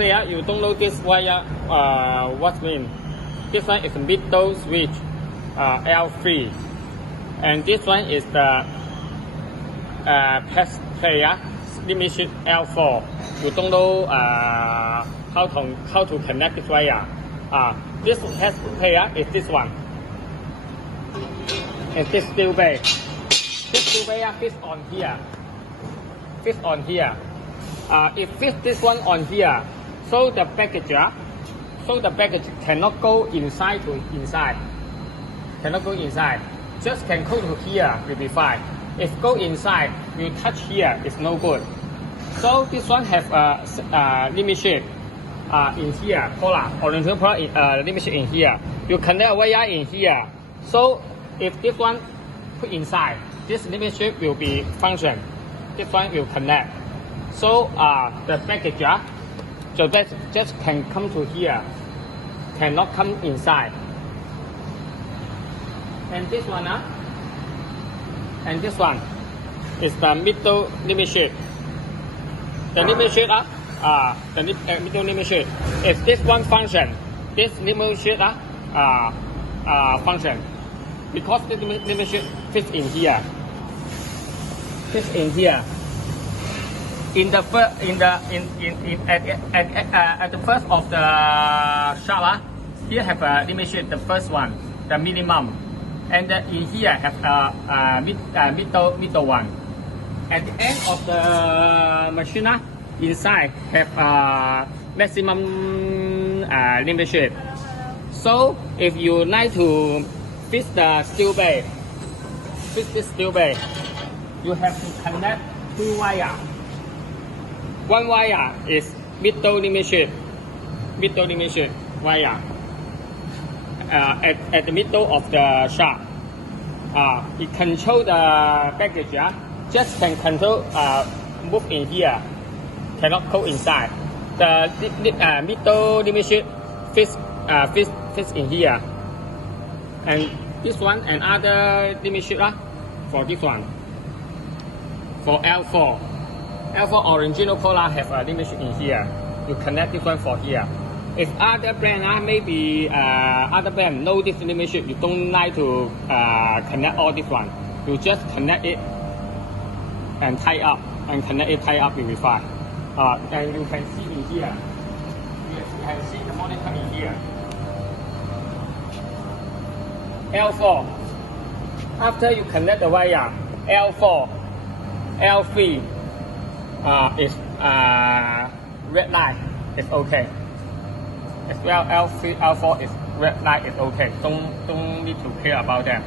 say you don't know this wire, what mean? This one is a middle switch, L3, and this one is the test player limit switch L4. You don't know how to connect this wire. This test player is this one. And this steel bay. This steel bay fits on here. Fits on here. It fits this one on here. So the package, cannot go inside to inside. Cannot go inside. Just can go to here will be fine. If go inside, you touch here, it's no good. So this one have limit switch in here, orientation polar limit switch in here. You connect a wire in here. So if this one put inside, this limit switch will be function. This one will connect. So the package, so that just can come to here, cannot come inside. And this one, and this one is the middle limit switch. The limit switch, the middle limit switch. If this one function, this limit switch function, because the limit switch fits in here. Fits in here. In the first, at the first of the shaft, here have a limit switch, the first one, the minimum, and in here have middle one. At the end of the machine, inside have maximum limit switch. So if you like to fix the steel bay, fix this steel bay, you have to connect two wires. One wire is middle limit switch wire at the middle of the shaft. It control the package. Just can control move in here, cannot go inside. The middle limit switch fits in here, and this one and other limit switch for this one. For L4 original polar have a limit switch in here. You connect this one for here. If other brand maybe other brand know this limit switch, you don't like to connect all this one. You just connect it and tie up, and connect it, tie up will be fine. And you can see in here. You can see the monitor in here. L4. After you connect the wire, L4, L3 is red light. It's okay. As well, L3, L4 is red light. It's okay. Don't need to care about them.